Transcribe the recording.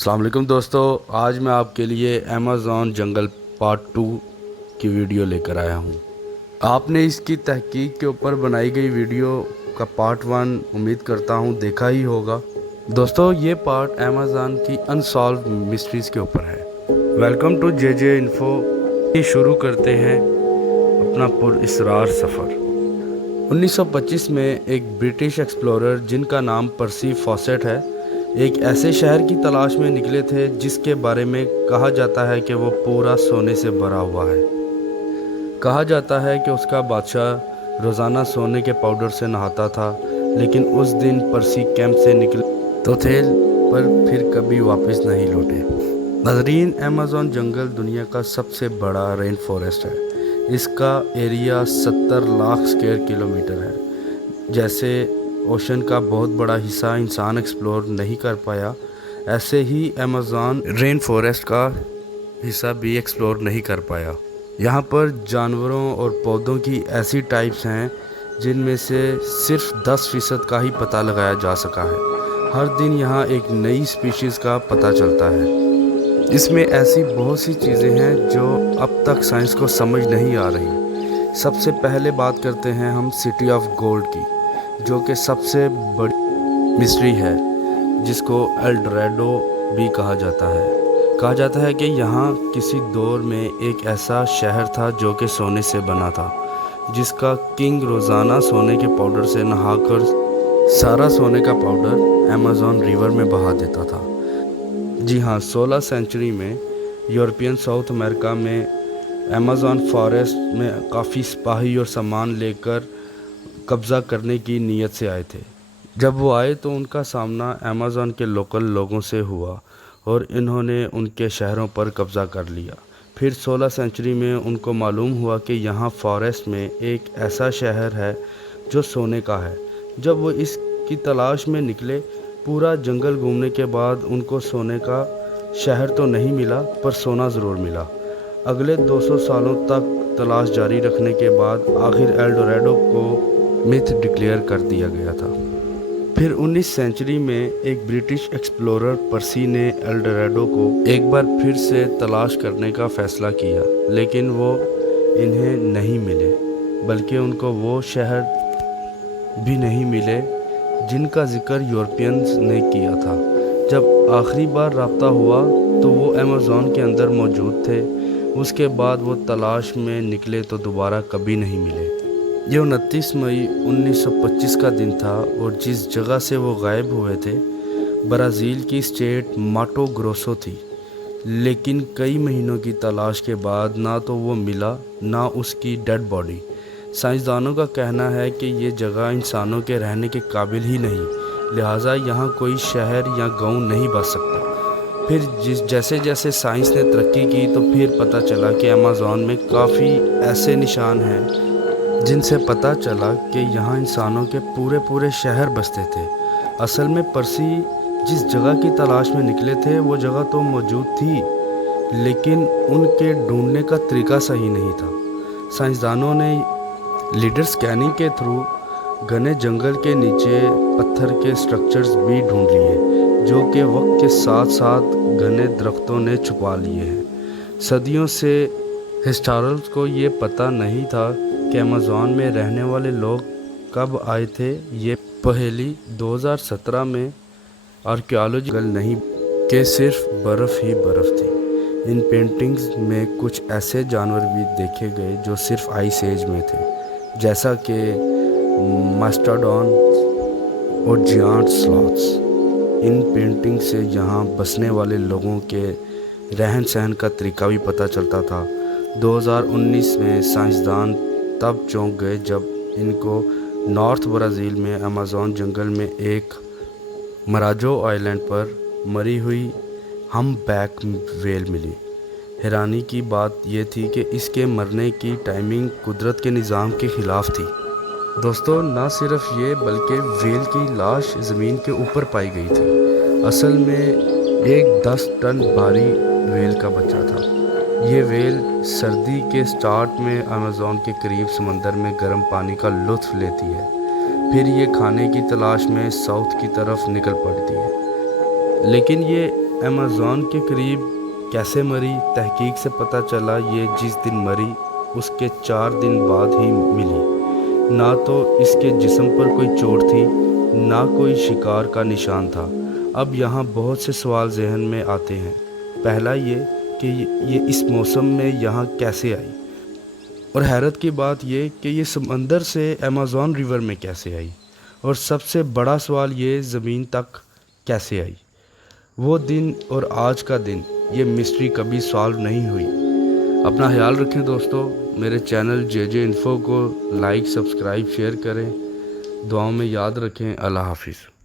अस्सलाम वालेकुम दोस्तों, आज मैं आपके लिए अमेज़ॉन जंगल पार्ट 2 की वीडियो लेकर आया हूँ। आपने इसकी तहकीक के ऊपर बनाई गई वीडियो का पार्ट 1 उम्मीद करता हूँ देखा ही होगा। दोस्तों, ये पार्ट अमेज़ॉन की अनसॉल्व मिस्ट्रीज़ के ऊपर है। Welcome to J info. ये शुरू करते हैं अपना पुरअसरार सफ़र। 1925 में एक ब्रिटिश एक्सप्लोरर जिनका नाम पर्सी फॉसेट है, एक ऐसे शहर की तलाश में निकले थे जिसके बारे में कहा जाता है कि वो पूरा सोने से भरा हुआ है। कहा जाता है कि उसका बादशाह रोज़ाना सोने के पाउडर से नहाता था, लेकिन उस दिन पर्सी कैंप से निकले तो थे पर फिर कभी वापस नहीं लौटे। नाज़रीन, अमेज़ॉन जंगल दुनिया का सबसे बड़ा रेन फॉरेस्ट है। इसका एरिया 70 लाख स्क्वायर किलोमीटर है। जैसे ओशन का बहुत बड़ा हिस्सा इंसान एक्सप्लोर नहीं कर पाया, ऐसे ही अमेज़ॉन रेन फॉरेस्ट का हिस्सा भी एक्सप्लोर नहीं कर पाया। यहाँ पर जानवरों और पौधों की ऐसी टाइप्स हैं जिनमें से सिर्फ 10% का ही पता लगाया जा सका है। हर दिन यहाँ एक नई स्पीशीज़ का पता चलता है। इसमें ऐसी बहुत सी चीज़ें हैं जो अब तक साइंस को समझ नहीं आ रही। सबसे पहले बात करते हैं हम सिटी ऑफ गोल्ड की, जो कि सबसे बड़ी मिस्ट्री है, जिसको एल डोराडो भी कहा जाता है। कहा जाता है कि यहाँ किसी दौर में एक ऐसा शहर था जो कि सोने से बना था, जिसका किंग रोज़ाना सोने के पाउडर से नहाकर सारा सोने का पाउडर अमेज़ॉन रिवर में बहा देता था। जी हाँ, 16 सेंचुरी में यूरोपियन साउथ अमेरिका में अमेज़ॉन फॉरेस्ट में काफ़ी सिपाही और सामान लेकर कब्ज़ा करने की नीयत से आए थे। जब वो आए तो उनका सामना अमेज़ॉन के लोकल लोगों से हुआ और इन्होंने उनके शहरों पर कब्ज़ा कर लिया। फिर 16 सेंचुरी में उनको मालूम हुआ कि यहाँ फॉरेस्ट में एक ऐसा शहर है जो सोने का है। जब वो इसकी तलाश में निकले, पूरा जंगल घूमने के बाद उनको सोने का शहर तो नहीं मिला, पर सोना ज़रूर मिला। अगले 200 सालों तक तलाश जारी रखने के बाद आखिर एल डोराडो को मिथ डिक्लेयर कर दिया गया था। फिर 19 सेंचुरी में एक ब्रिटिश एक्सप्लोरर पर्सी ने एल डोराडो को एक बार फिर से तलाश करने का फ़ैसला किया, लेकिन वो इन्हें नहीं मिले, बल्कि उनको वो शहर भी नहीं मिले जिनका जिक्र यूरोपियंस ने किया था। जब आखिरी बार राब्ता हुआ तो वो अमेज़ॉन के अंदर मौजूद थे। उसके बाद वो तलाश में निकले तो दोबारा कभी नहीं मिले। ये 29 मई 1925 का दिन था और जिस जगह से वो गायब हुए थे, ब्राज़ील की स्टेट माटो ग्रोसो थी। लेकिन कई महीनों की तलाश के बाद ना तो वो मिला, ना उसकी डेड बॉडी। साइंसदानों का कहना है कि ये जगह इंसानों के रहने के काबिल ही नहीं, लिहाजा यहाँ कोई शहर या गांव नहीं बस सकता। फिर जैसे जैसे साइंस ने तरक्की की तो फिर पता चला कि अमेज़ॉन में काफ़ी ऐसे निशान हैं जिनसे पता चला कि यहाँ इंसानों के पूरे शहर बसते थे। असल में पर्सी जिस जगह की तलाश में निकले थे वो जगह तो मौजूद थी, लेकिन उनके ढूंढने का तरीका सही नहीं था। साइंसदानों ने लीडर स्कैनिंग के थ्रू घने जंगल के नीचे पत्थर के स्ट्रक्चर्स भी ढूंढ लिए, जो कि वक्त के साथ साथ घने दरख्तों ने छुपा लिए हैं। सदियों से हिस्टोरिकल्स को ये पता नहीं था कि अमेज़ॉन में रहने वाले लोग कब आए थे। ये पहेली 2017 में आर्कियोलॉजिकल नहीं कि सिर्फ बर्फ़ ही बर्फ़ थी। इन पेंटिंग्स में कुछ ऐसे जानवर भी देखे गए जो सिर्फ आइस एज में थे, जैसा कि मास्टोडॉन और जियांट स्लॉथ्स। इन पेंटिंग से यहाँ बसने वाले लोगों के रहन सहन का तरीका भी पता चलता था। 2019 में साइंसदान तब चौंक गए जब इनको नॉर्थ ब्राज़ील में अमेज़ॉन जंगल में एक मराजो आइलैंड पर मरी हुई हम्पबैक व्हेल मिली। हैरानी की बात यह थी कि इसके मरने की टाइमिंग कुदरत के निज़ाम के ख़िलाफ़ थी। दोस्तों, ना सिर्फ ये बल्कि व्हेल की लाश ज़मीन के ऊपर पाई गई थी। असल में एक 10 टन भारी व्हेल का बच्चा था। ये व्हेल सर्दी के स्टार्ट में अमेज़ॉन के करीब समंदर में गर्म पानी का लुत्फ़ लेती है, फिर ये खाने की तलाश में साउथ की तरफ निकल पड़ती है। लेकिन ये अमेज़न के करीब कैसे मरी? तहकीक से पता चला ये जिस दिन मरी उसके 4 दिन बाद ही मिली। ना तो इसके जिस्म पर कोई चोट थी, ना कोई शिकार का निशान था। अब यहाँ बहुत से सवाल जहन में आते हैं। पहला ये कि ये इस मौसम में यहाँ कैसे आई, और हैरत की बात ये कि ये समंदर से अमेज़न रिवर में कैसे आई, और सबसे बड़ा सवाल ये ज़मीन तक कैसे आई। वो दिन और आज का दिन, ये मिस्ट्री कभी सॉल्व नहीं हुई। अपना ख्याल रखें दोस्तों। मेरे चैनल जे इन्फो को लाइक, सब्सक्राइब, शेयर करें। दुआओं में याद रखें। अल्लाह हाफिज़।